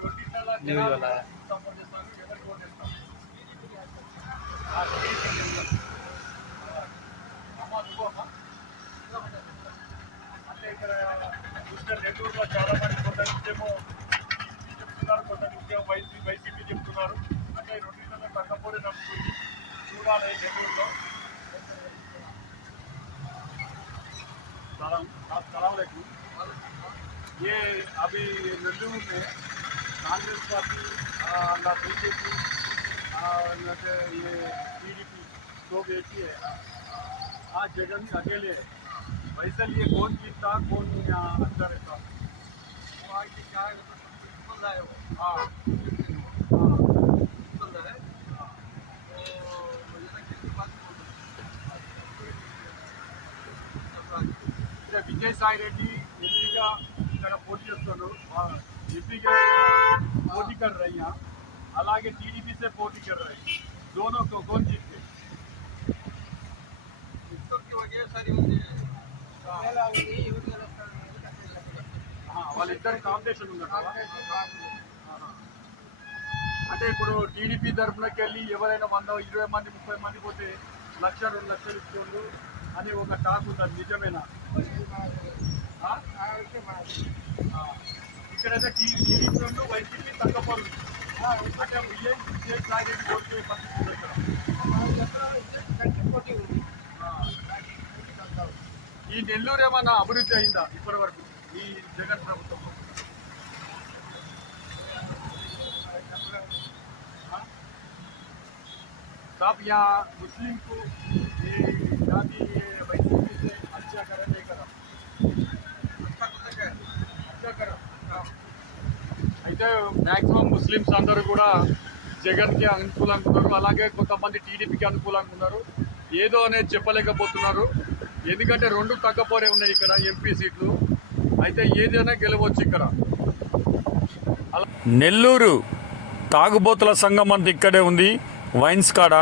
ఈ రెండింటిలో న్యూస్ జనాలు వల్ల. సపోర్ట్ చేస్తారు ఎవరికి ఓట్ చేస్తారు ఆ, TDP కి చేస్తారు. ఆ, అమ్మా, నువ్వమ్మా? అంటే ఇక్కడ చూస్తే నెల్లూరులో చాలా మంది కొంత నిత్యము చెప్తున్నారు కొంత నిత్యం వైసీ వైసీపీ చెప్తున్నారు అంటే ఈ రెండింటిలో తగ్గపోతే నమ్ముతుంది చూడాలి నెల్లూరులో सलाम सलाम ये अभी नल्लू में कांग्रेस पार्टी ना बीजेपी ये टीडीपी लोग एक ही है आज जगन अकेले है वैसे ये कौन जीतता कौन यहाँ अच्छा रहता हाँ ఇక్కడ విజయసాయి రెడ్డి ఎంపీగా ఇక్కడ పోటీ చేస్తున్నారు ఎంపీగా పోటీ कर रही हैं అలాగే टीडीपी से పోటీ कर रही हैं दोनों को कौन जीतते हाँ, వాళ్ళిద్దరు కాంపిటీషన్ ఉన్నారు అంటే ఇప్పుడు టీడీపీ తరఫునకి వెళ్ళి ఎవరైనా వంద ఇరవై మంది ముప్పై మంది పోతే లక్ష రెండు లక్షలు ఇస్తుండ్రు అని ఒక టాక్ ఉంటుంది నిజమేనా ఆ? ఆ. ఇక్కడైతే టీ- టీడీపీ రెండు వైసీపీ తగ్గపడు అంటే విజయ్ విజయ్ సాయి రెడ్డి ఓడిపోయే పరిస్థితి ఉంది ఇక్కడ. ఆ. ఈ నెల్లూరు ఏమన్నా అభివృద్ధి అయిందా ఇప్పటి వరకు ఈ జగన్ ప్రభుత్వం आप यहाँ मुस्लिम को ये जाति కూడా జగన్కి అనుకూలంగా ఉన్నారు. అలాగే కొంతమంది టీడీపీకి అనుకూలంగా ఉన్నారు. ఏదో అనేది చెప్పలేకపోతున్నారు. ఎందుకంటే రెండు తగ్గపోరే ఉన్నాయి ఇక్కడ ఎంపీ సీట్లు. అయితే ఏదైనా గెలవచ్చు ఇక్కడ. నెల్లూరు తాగుబోతుల సంఘం అంత ఇక్కడే ఉంది. వైన్స్ కాడ.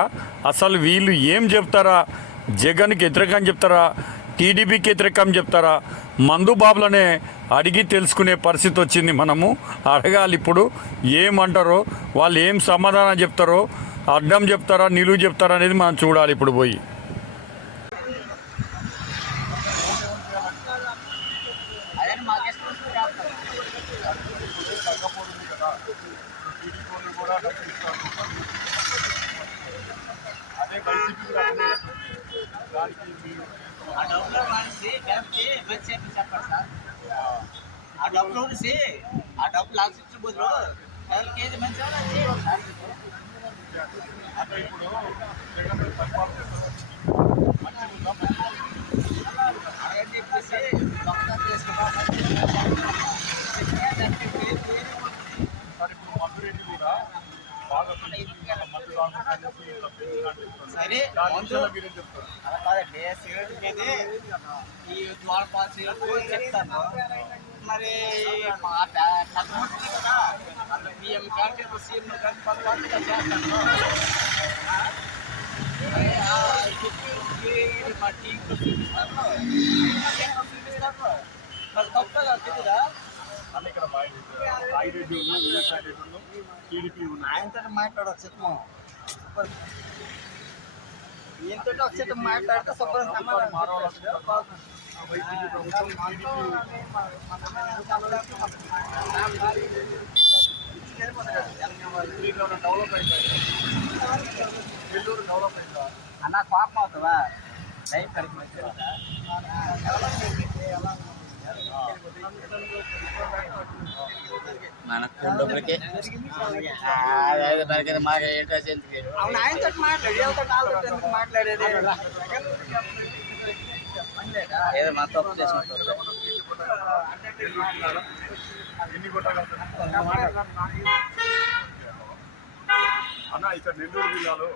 అసలు వీళ్ళు ఏం చెప్తారా? జగన్కి వ్యతిరేకం చెప్తారా? టీడీపీకి వ్యతిరేకం చెప్తారా? మందు బాబులనే అడిగి తెలుసుకునే పరిస్థితి వచ్చింది మనము. అడగాలి ఇప్పుడు ఏమంటారో వాళ్ళు ఏం సమాధానం చెప్తారో అడ్డం చెప్తారా నిలువు చెప్తారా అనేది మనం చూడాలి ఇప్పుడు పోయి. అదే దానికి మీరు ఆ డబ్బులు మనిషి లేకపోతే మంచి చెప్పి చెప్పండి సార్ ఆ డబ్బులు మనిషి ఆ డబ్బులు ఆశించిన బదులు నెలకి ఏది మంచి చేయండి అంటే ఇప్పుడు జగన్ పరిపాలన సరే మందు అలా కాదండి సిగరెట్ మీద ఈ జ్వాలపాల సిగరెట్ చెప్తాను. మరి మా కట్టుకుంటుంది కదా పిఎం కానీ సీఎం కానీ చేస్తాను. మరి ఆ చెప్పి మా టీంలో చూపిస్తాను. చూపిస్తాను. మరి తప్ప తెలియదా అంటే ఇక్కడ సాయిరెడ్డి ఉన్న విజయసాయి రెడ్డి ఉన్న టీడీపీ ఉన్నాయి ఆయనతో మాట్లాడవచ్చు చెప్పము ఈయనతో ఒకసారి మాట్లాడితే శుభ్రం సమాధానం చెప్తాడు. వైసీపీ ప్రభుత్వం టీడీపీ నెల్లూరు డెవలప్ అయిందా నెల్లూరు డెవలప్ అయిందా అన్న కోపం అవుతుందా లైఫ్ కడిగి మన కుటుంబకి. మాకు ఇంట్రెస్ట్ ఎందుకు అవును ఆయనతో మాట్లాడి ఎవరితో నాలుగు ఎందుకు మాట్లాడేది? ఏదో మా తప్పు కొట్టగలుగుతారు అన్న ఇక్కడ నెల్లూరు జిల్లాలో